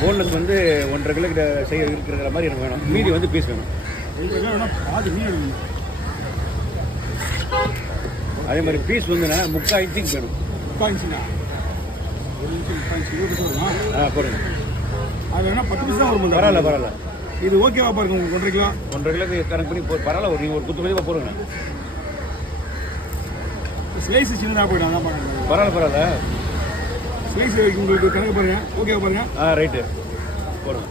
Boneless வந்து 1.5 kilo கிட்ட செய்ய இருக்கிற மாதிரி எனக்கு வேணும். மீதி வந்து பீஸ் வேணும். அதே மாதிரி பீஸ் வந்து 3/4 இன்ச்சுக்கு வேணும். 3/4 இன்ச்சுங்களா? 1 இன்ச்சு 3/4 இன்ச்சு 20 வருமா? போடுங்க. அது வேணா 10 பீஸ் தான் வரும். பரவாயில்ல. இது ஓகேவா பாருங்க உங்களுக்கு 1.5 கிலோ? 1.5 கிலோக்கு கணக்கு பண்ணி பரவாயில்ல. நீங்கள் ஒரு குத்து மதிப்பாக போடுங்க. ஸ்லைஸ் சின்னதாக போயிடும். அதான் பாருங்க. பரவாயில்ல. ஸ்லைஸ் உங்களுக்கு கணக்கு பாருங்க. ஓகேவா பாருங்க. ரைட்டு போடுங்க.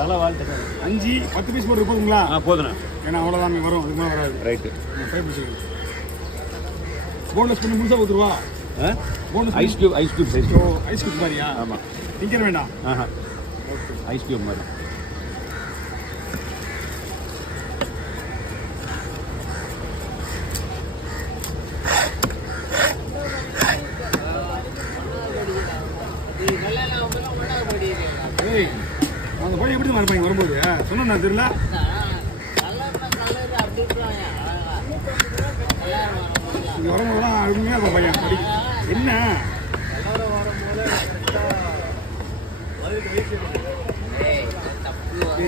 தலை வாழ்த்து 5 10 பீஸ் போட்டு போதுங்களா? போதுண்ணா. ஏன்னா அவ்வளோதான் வரும். அதுக்கு மேலே வராது. ரைட்டு. போனஸ் பண்ணி முழுசாக ஊற்றுருவா. போனஸ் ice cube size. Ice cube மாதிரியா? ஆமாம். திங்கிற வேண்டாம். ஐஸ் கியூப் மாதிரி. அந்த பையன் எப்படி தான் இருப்பாங்க வரும்போது சொன்னா தெரியல. இங்கே வரும்போதுலாம் அருமையாக இருக்கும் பையன். என்ன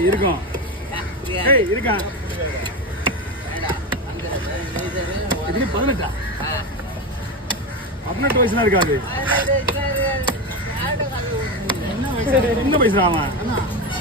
இருக்கும்? இருக்கான். இது 18 வயசுலாம் இருக்காது. என்ன வயசு அவன்?